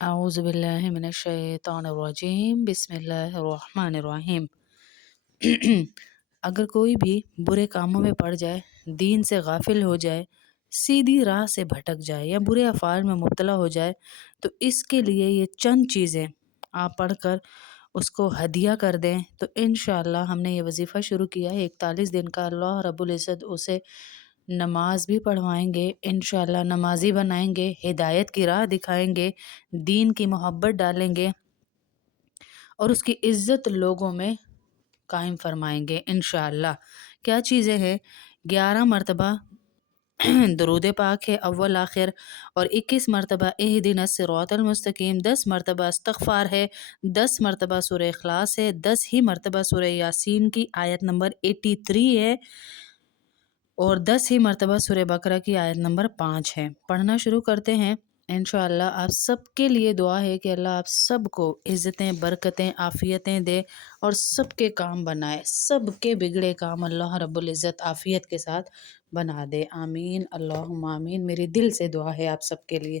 اعوذ باللہ من الشیطان الرجیم بسم اللہ الرحمن الرحیم۔ اگر کوئی بھی برے کاموں میں پڑ جائے، دین سے غافل ہو جائے، سیدھی راہ سے بھٹک جائے یا برے افعال میں مبتلا ہو جائے تو اس کے لیے یہ چند چیزیں آپ پڑھ کر اس کو ہدیہ کر دیں تو انشاءاللہ ہم نے یہ وظیفہ شروع کیا ہے 41 دن کا۔ اللہ رب العزت اسے نماز بھی پڑھوائیں گے، انشاءاللہ نمازی بنائیں گے، ہدایت کی راہ دکھائیں گے، دین کی محبت ڈالیں گے اور اس کی عزت لوگوں میں قائم فرمائیں گے انشاءاللہ۔ کیا چیزیں ہیں؟ 11 مرتبہ درود پاک ہے اول آخر، اور 21 مرتبہ اہدنا الصراط المستقیم، 10 مرتبہ استغفار ہے، 10 مرتبہ سورہ اخلاص ہے، 10 ہی مرتبہ سورہ یاسین کی آیت نمبر 83 ہے، اور 10 ہی مرتبہ سورہ بقرہ کی آیت نمبر 5 ہے۔ پڑھنا شروع کرتے ہیں۔ انشاءاللہ آپ سب کے لیے دعا ہے کہ اللہ آپ سب کو عزتیں، برکتیں، عافیتیں دے اور سب کے کام بنائے، سب کے بگڑے کام اللہ رب العزت عافیت کے ساتھ بنا دے، آمین اللہم آمین۔ میری دل سے دعا ہے آپ سب کے لیے۔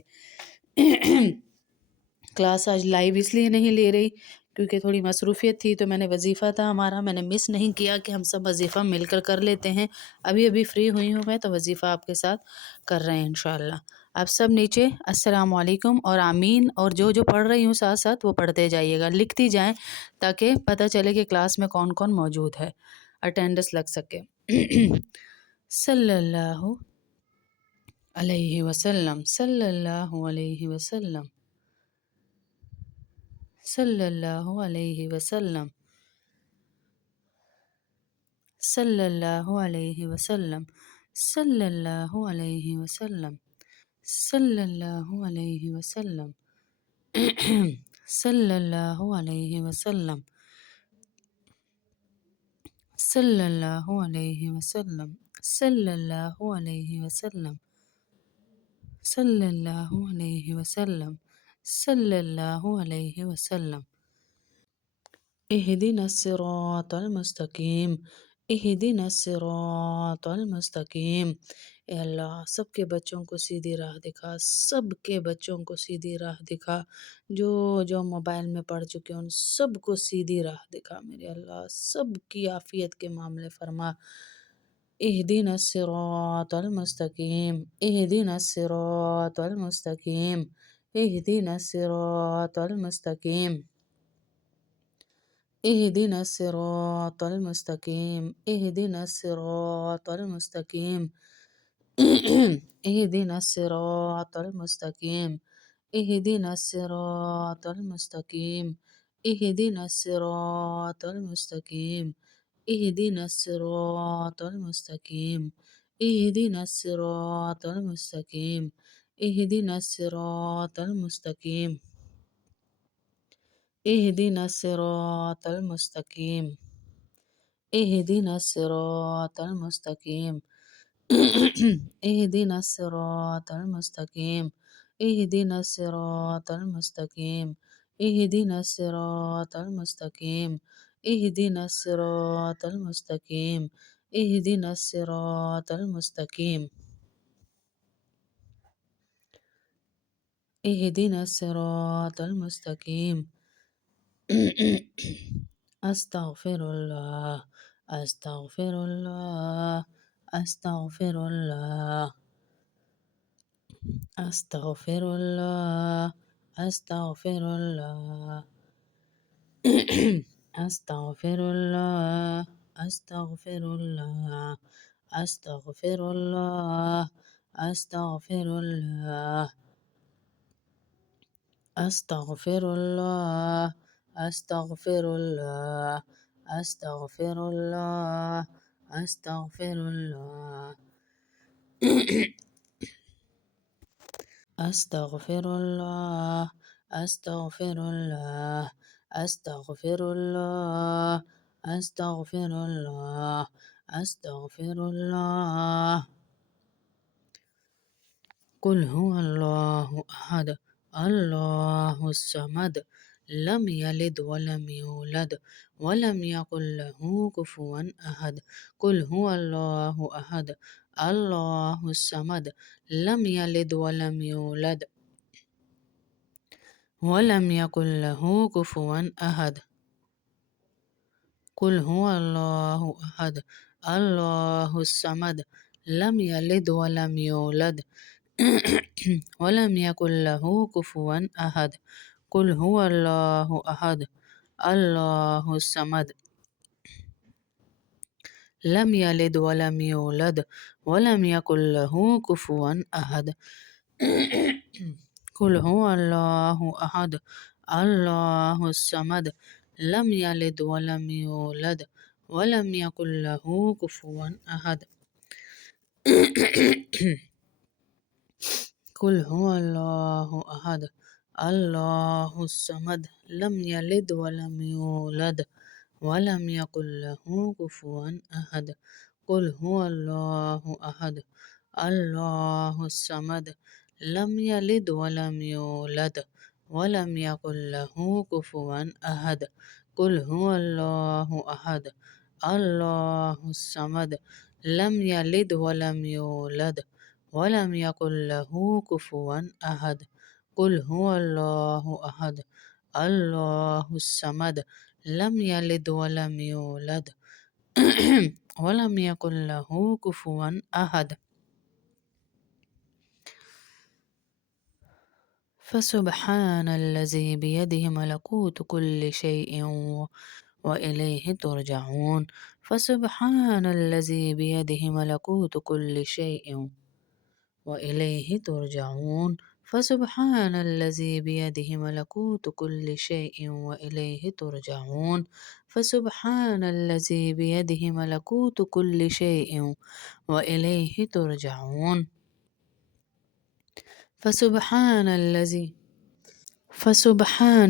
کلاس آج لائیو اس لیے نہیں لے رہی کیونکہ تھوڑی مصروفیت تھی، تو میں نے وظیفہ تھا ہمارا، میں نے مس نہیں کیا کہ ہم سب وظیفہ مل کر لیتے ہیں۔ ابھی فری ہوئی ہوں میں، تو وظیفہ آپ کے ساتھ کر رہے ہیں انشاءاللہ۔ آپ سب نیچے السلام علیکم اور آمین، اور جو پڑھ رہی ہوں ساتھ ساتھ وہ پڑھتے جائیے گا، لکھتی جائیں تاکہ پتہ چلے کہ کلاس میں کون کون موجود ہے، اٹینڈنس لگ سکے۔ صلی اللہ علیہ وسلم، صلی اللہ علیہ وسلم، صلی اللہ علیہ وسلم، صلی اللہ علیہ وسلم، صلی اللہ علیہ وسلم، صلی اللہ علیہ وسلم، صلی اللہ علیہ وسلم، صلی اللہ علیہ وسلم، صلی اللہ علیہ وسلم، صلی اللہ علیہ وسلم، صلی اللہ علیہ وسلم۔ اہدنا الصراط المستقیم، اہدنا الصراط المستقیم۔ اے اللہ سب کے بچوں کو سیدھی راہ دکھا، سب کے بچوں کو سیدھی راہ دکھا، جو موبائل میں پڑھ چکے ان سب کو سیدھی راہ دکھا میرے اللہ، سب کی عافیت کے معاملے فرما۔ اہدنا الصراط المستقیم، اہدنا الصراط المستقیم، اہدنا الصراط المستقیم، اهدنا الصراط المستقيم، اهدنا الصراط المستقيم، اهدنا الصراط المستقيم، اهدنا الصراط المستقيم، اهدنا الصراط المستقيم، اهدنا الصراط المستقيم، اهدنا الصراط المستقيم، اهدنا الصراط المستقيم، اهدنا الصراط المستقيم، اهدنا الصراط المستقيم، اهدنا الصراط المستقيم، اهدنا الصراط المستقيم، اهدنا الصراط المستقيم، اهدنا الصراط المستقيم، اهدنا الصراط المستقيم، اهدنا الصراط المستقيم۔ استغفر الله، استغفر الله، استغفر الله، استغفر الله، استغفر الله، استغفر الله، استغفر الله، استغفر الله، استغفر الله، استغفر الله، استغفر الله، استغفر الله، استغفر الله، استغفر الله، استغفر الله، استغفر الله، استغفر الله، استغفر الله۔ قل هو الله احد، الله الصمد، لم يلد ولم يولد ولم يكن له كفوا احد۔ قل هو الله احد، الله الصمد، لم يلد ولم يولد ولم يكن له كفوا أحد. قل هو الله أحد الله الصمد لم يلد ولم يولد ولم يكن له كفوا أحد. قل هو الله أحد الله الصمد لم يلد ولم يولد ولم يكن له كفوا أحد. قل هو الله أحد الله الصمد لم يلد ولم يولد ولم يكن له كفوا أحد. قل هو الله أحد الله الصمد لم يلد ولم يولد ولم يكن له كفوا أحد. قل هو الله أحد الله الصمد لم يلد ولم يولد ولم يكن له كفوا أحد. قل هو الله أحد الله الصمد لم يلد ولم يولد ولم يكن له كفوا أحد. قل هو الله أحد الله الصمد لم يلد ولم يولد ولم يكن له كفوا أحد. فسبحان الذي بيده ملكوت كل شيء وإليه ترجعون. فسبحان الذي بيده ملكوت كل شيء وإليه ترجعون. فسبحان الذي بيده ملكوت كل شيء وإليه ترجعون. فسبحان الذي بيده ملكوت كل شيء وإليه ترجعون. فسبحان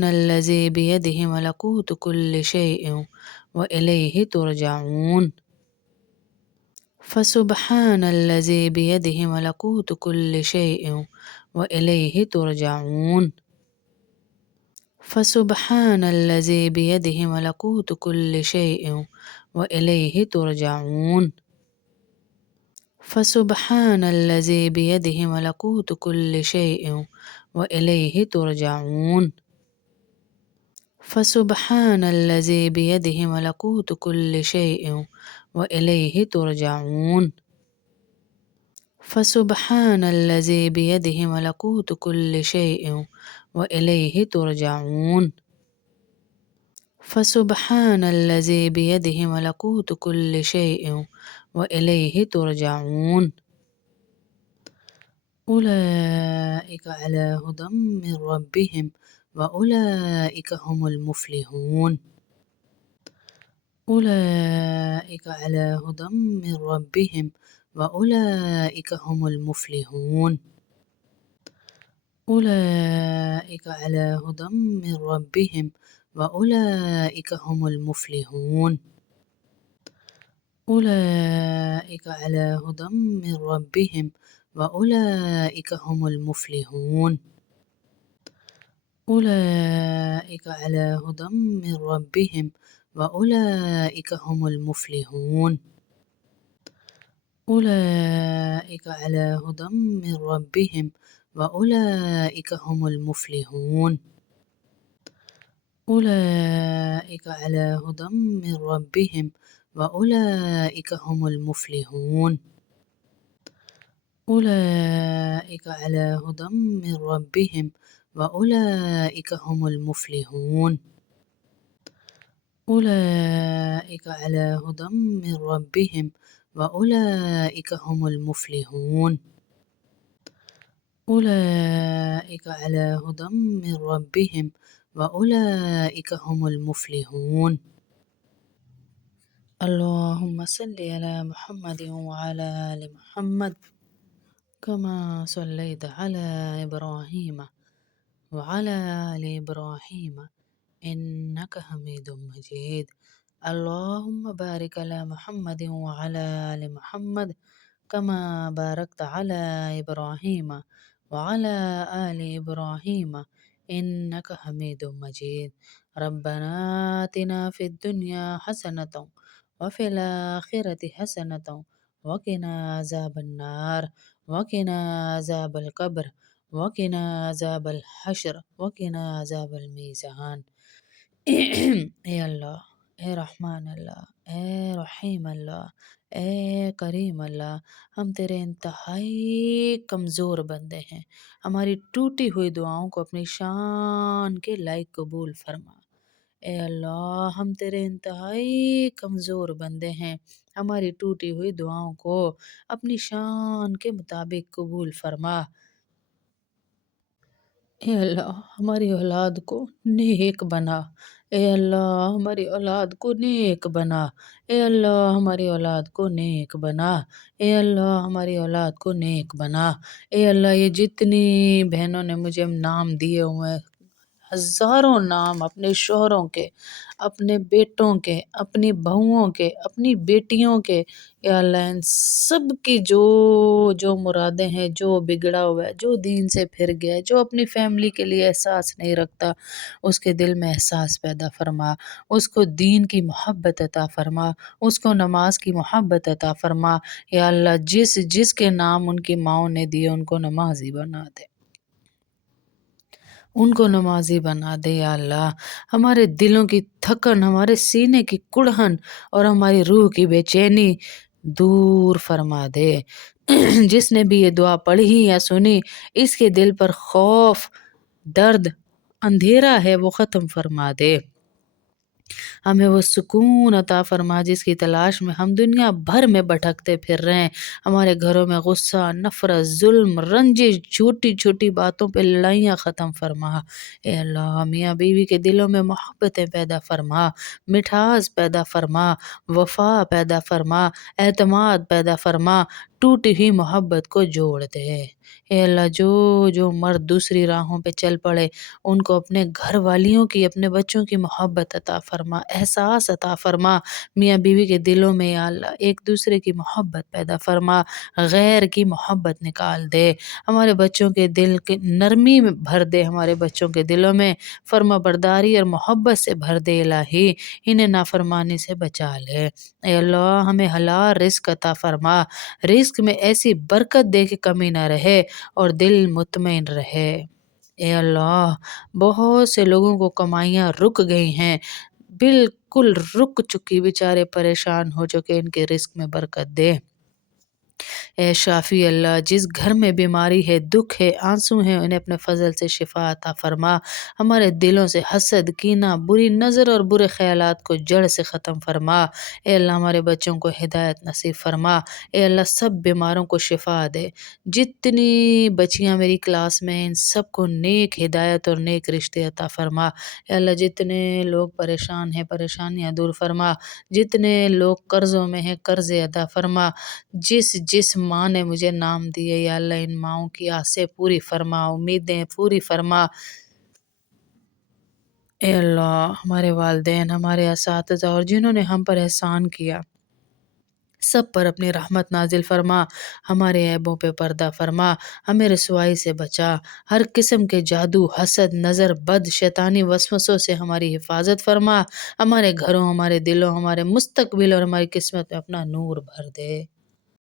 الذي بيده ملكوت كل شيء وإليه ترجعون. فسبحان الذي بيده ملكوت كل شيء وإليه ترجعون. فسبحان الذي بيده ملكوت كل شيء وإليه ترجعون. فسبحان الذي بيده ملكوت كل شيء وإليه ترجعون. فسبحان الذي بيده ملكوت كل شيء وإليه ترجعون. فسبحان الذي بيده ملكوت كل شيء وإليه ترجعون. فسبحان الذي بيده ملكوت كل شيء وإليه ترجعون. أولئك على هدى من ربهم وأولئك هم المفلحون. أولئك على هدى من ربهم وأولئك هم المفلحون. أولئك على هدى من ربهم وأولئك هم المفلحون. أولئك على هدى من ربهم وأولئك هم المفلحون. أولئك على هدى من ربهم وأولئك هم المفلحون. أولئك على هدى من ربهم وأولئك هم المفلحون. أولئك على هدى من ربهم وأولئك هم المفلحون. أولئك على هدى من ربهم وأولئك هم المفلحون. أولئك على هدى من ربهم وأولئك هم المفلحون. أولئك على هدى من ربهم وأولئك هم المفلحون. اللهم صل على محمد وعلى آل محمد كما صليت على إبراهيم وعلى آل إبراهيم إنك حميد مجيد. اللهم بارك على محمد وعلى آل محمد كما باركت على إبراهيم وعلى آل إبراهيم إنك حميد مجيد. ربنا آتنا في الدنيا حسنة وفي الآخرة حسنة وقنا عذاب النار وقنا عذاب القبر وقنا عذاب الحشر وقنا عذاب المیزان۔ اے اللہ، اے رحمان اللہ، اے رحیم اللہ، اے کریم اللہ، ہم تیرے انتہائی کمزور بندے ہیں، ہماری ٹوٹی ہوئی دعاؤں کو اپنی شان کے لائق قبول فرما۔ اے اللہ، ہم تیرے انتہائی کمزور بندے ہیں، ہماری ٹوٹی ہوئی دعاؤں کو اپنی شان کے مطابق قبول فرما۔ اے اللہ، ہماری اولاد کو نیک بنا۔ اے اللہ، ہماری اولاد کو نیک بنا۔ اے اللہ، ہماری اولاد کو نیک بنا۔ اے اللہ، ہماری اولاد کو نیک بنا۔ اے اللہ، یہ جتنی بہنوں نے مجھے نام دیے ہوئے ہیں، ہزاروں نام اپنے شوہروں کے، اپنے بیٹوں کے، اپنی بہوؤں کے، اپنی بیٹیوں کے، یا اللہ ان سب کی جو جو مرادیں ہیں، جو بگڑا ہوا ہے، جو دین سے پھر گیا ہے، جو اپنی فیملی کے لیے احساس نہیں رکھتا، اس کے دل میں احساس پیدا فرما، اس کو دین کی محبت عطا فرما، اس کو نماز کی محبت عطا فرما۔ یا اللہ، جس جس کے نام ان کی ماؤں نے دیے ان کو نمازی بنا دے، ان کو نمازی بنا دے۔ یا اللہ، ہمارے دلوں کی تھکن، ہمارے سینے کی کڑہن اور ہماری روح کی بے چینی دور فرما دے۔ جس نے بھی یہ دعا پڑھی یا سنی، اس کے دل پر خوف، درد، اندھیرا ہے وہ ختم فرما دے۔ ہمیں وہ سکون عطا فرما جس کی تلاش میں ہم دنیا بھر میں بھٹکتے پھر رہے ہیں۔ ہمارے گھروں میں غصہ، نفرت، ظلم، رنجش، چھوٹی چھوٹی باتوں پہ لڑائیاں ختم فرما۔ اے اللہ، میاں بیوی کے دلوں میں محبتیں پیدا فرما، مٹھاس پیدا فرما، وفا پیدا فرما، اعتماد پیدا فرما، ٹوٹی ہوئی محبت کو جوڑ دے۔ اے اللہ، جو جو مرد دوسری راہوں پہ چل پڑے ان کو اپنے گھر والیوں کی، اپنے بچوں کی محبت عطا فرما، احساس عطا فرما۔ میاں بیوی کے دلوں میں یا اللہ ایک دوسرے کی محبت پیدا فرما، غیر کی محبت نکال دے۔ ہمارے بچوں کے دل کے نرمی میں بھر دے، ہمارے بچوں کے دلوں میں فرما برداری اور محبت سے بھر دے۔ الہی، انہیں نافرمانی سے بچا لے۔ اے اللہ، ہمیں حلال رزق عطا فرما، رزق میں ایسی برکت دے کہ کمی نہ رہے اور دل مطمئن رہے۔ اے اللہ، بہت سے لوگوں کو کمائیاں رک گئی ہیں، بالکل رک چکی، بیچارے پریشان ہو چکے، ان کے رزق میں برکت دے۔ اے شافی اللہ، جس گھر میں بیماری ہے، دکھ ہے، آنسو ہیں، انہیں اپنے فضل سے شفا عطا فرما۔ ہمارے دلوں سے حسد، کینہ، بری نظر اور برے خیالات کو جڑ سے ختم فرما۔ اے اللہ، ہمارے بچوں کو ہدایت نصیب فرما۔ اے اللہ، سب بیماروں کو شفا دے۔ جتنی بچیاں میری کلاس میں ہیں، ان سب کو نیک ہدایت اور نیک رشتے عطا فرما۔ اے اللہ، جتنے لوگ پریشان ہیں، پریشانیاں دور فرما۔ جتنے لوگ قرضوں میں ہیں، قرض ادا فرما۔ جس جس ماں نے مجھے نام دیے، یا اللہ ان ماؤں کی آسیں پوری فرما، امیدیں پوری فرما۔ اے اللہ، ہمارے والدین، ہمارے اساتذہ اور جنہوں نے ہم پر احسان کیا، سب پر اپنی رحمت نازل فرما، ہمارے عیبوں پہ پردہ فرما، ہمیں رسوائی سے بچا، ہر قسم کے جادو، حسد، نظر بد، شیطانی وسوسوں سے ہماری حفاظت فرما، ہمارے گھروں، ہمارے دلوں، ہمارے مستقبل اور ہماری قسمت میں اپنا نور بھر دے۔